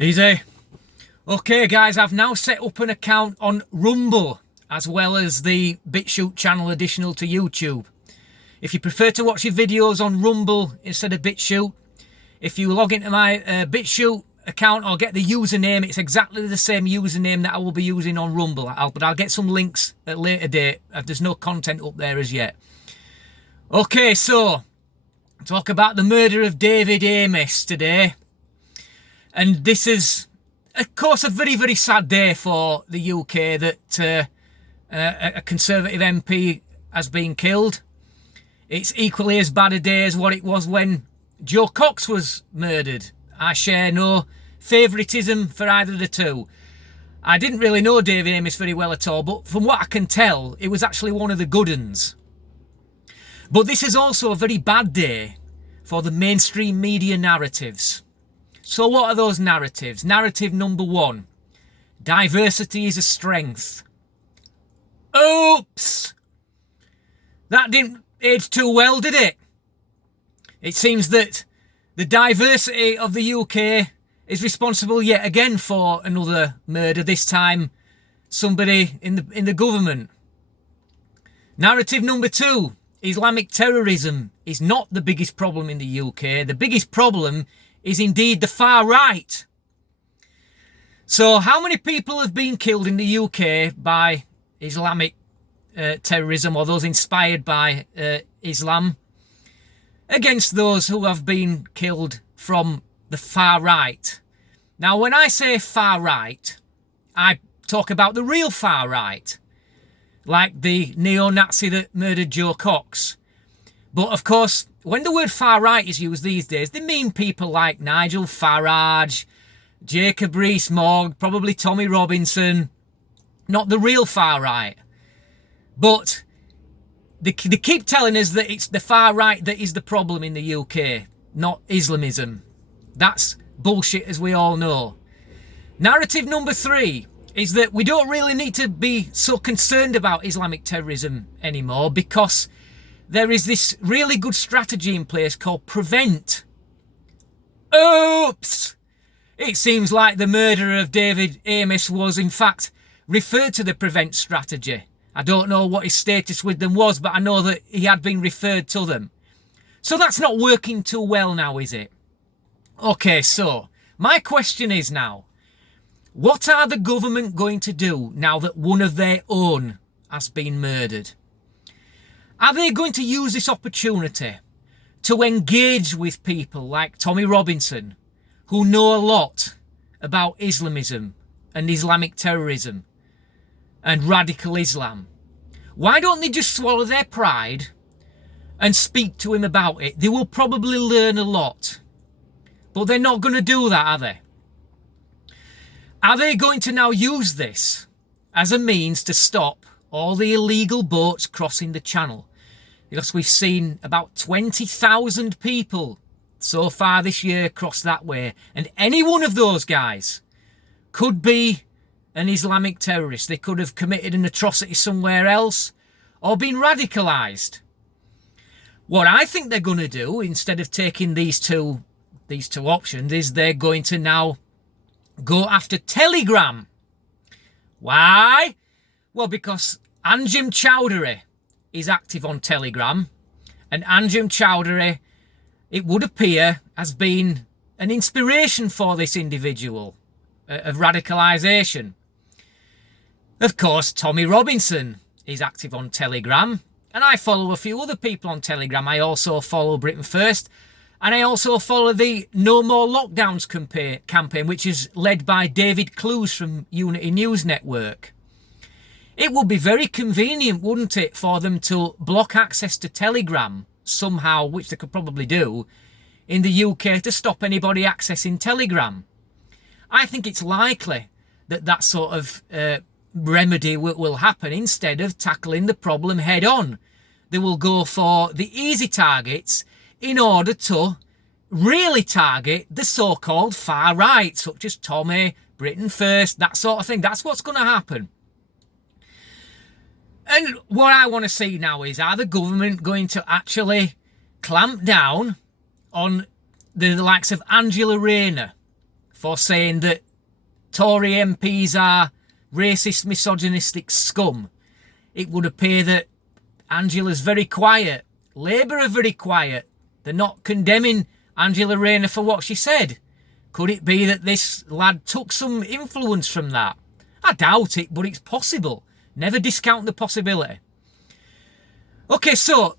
Easy. Okay guys, I've now set up an account on Rumble as well as the BitChute channel additional to YouTube. If you prefer to watch your videos on Rumble instead of BitChute, if you log into my BitChute account or get the username, it's exactly the same username that I will be using on Rumble. But I'll get some links at a later date. There's no content up there as yet. Okay, so talk about the murder of David Amess today. And this is, of course, a very, very sad day for the UK that a Conservative MP has been killed. It's equally as bad a day as what it was when Jo Cox was murdered. I share no favouritism for either of the two. I didn't really know David Amess very well at all, but from what I can tell, it was actually one of the good uns. But this is also a very bad day for the mainstream media narratives. So what are those narratives? Narrative number one, diversity is a strength. Oops! That didn't age too well, did it? It seems that the diversity of the UK is responsible yet again for another murder, this time somebody in the government. Narrative number two, Islamic terrorism is not the biggest problem in the UK. The biggest problem is indeed the far right. So how many people have been killed in the UK by Islamic terrorism or those inspired by Islam against those who have been killed from the far right? Now, when I say far right, I talk about the real far right, like the neo-Nazi that murdered Jo Cox. But of course, when the word far right is used these days, they mean people like Nigel Farage, Jacob Rees-Mogg, probably Tommy Robinson, not the real far right. But they keep telling us that it's the far right that is the problem in the UK, not Islamism. That's bullshit, as we all know. Narrative number three is that we don't really need to be so concerned about Islamic terrorism anymore because there is this really good strategy in place called prevent. Oops! It seems like the murder of David Amess was in fact referred to the prevent strategy. I don't know what his status with them was, but I know that he had been referred to them. So that's not working too well now, is it? Okay, so my question is now, what are the government going to do now that one of their own has been murdered? Are they going to use this opportunity to engage with people like Tommy Robinson, who know a lot about Islamism and Islamic terrorism and radical Islam? Why don't they just swallow their pride and speak to him about it? They will probably learn a lot. But they're not going to do that, are they? Are they going to now use this as a means to stop all the illegal boats crossing the channel? Because we've seen about 20,000 people so far this year cross that way. And any one of those guys could be an Islamic terrorist. They could have committed an atrocity somewhere else or been radicalised. What I think they're going to do, instead of taking these two options, is they're going to now go after Telegram. Why? Well, because Anjem Chowdhury is active on Telegram, and Anjem Chowdhury, it would appear, has been an inspiration for this individual of radicalisation. Of course, Tommy Robinson is active on Telegram, and I follow a few other people on Telegram. I also follow Britain First, and I also follow the No More Lockdowns campaign, which is led by David Clues from Unity News Network. It would be very convenient, wouldn't it, for them to block access to Telegram somehow, which they could probably do, in the UK to stop anybody accessing Telegram. I think it's likely that that sort of remedy will happen instead of tackling the problem head on. They will go for the easy targets in order to really target the so-called far right, such as Tommy, Britain First, that sort of thing. That's what's going to happen. And what I want to see now is, are the government going to actually clamp down on the likes of Angela Rayner, for saying that Tory MPs are racist, misogynistic scum. It would appear that Angela's very quiet. Labour are very quiet. They're not condemning Angela Rayner for what she said. Could it be that this lad took some influence from that? I doubt it, but it's possible. Never discount the possibility. Okay, so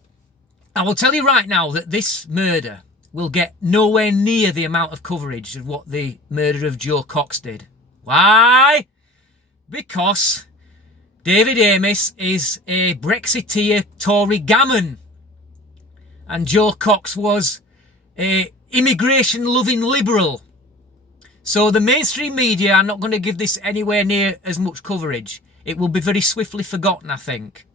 I will tell you right now that this murder will get nowhere near the amount of coverage of what the murder of Jo Cox did. Why? Because David Amess is a Brexiteer Tory gammon, and Jo Cox was a immigration-loving liberal. So the mainstream media are not going to give this anywhere near as much coverage. It will be very swiftly forgotten, I think.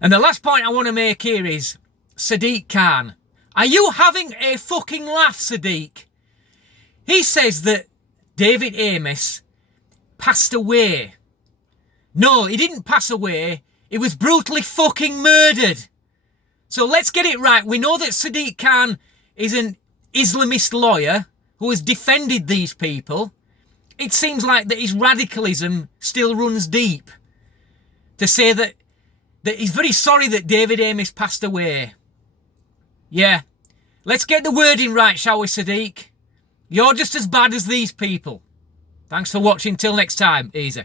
And the last point I want to make here is Sadiq Khan. Are you having a fucking laugh, Sadiq? He says that David Amess passed away. No, he didn't pass away. He was brutally fucking murdered. So let's get it right. We know that Sadiq Khan is an Islamist lawyer who has defended these people. It seems like that his radicalism still runs deep. To say that he's very sorry that David Amess passed away. Yeah. Let's get the wording right, shall we, Sadiq? You're just as bad as these people. Thanks for watching. Till next time. Easy.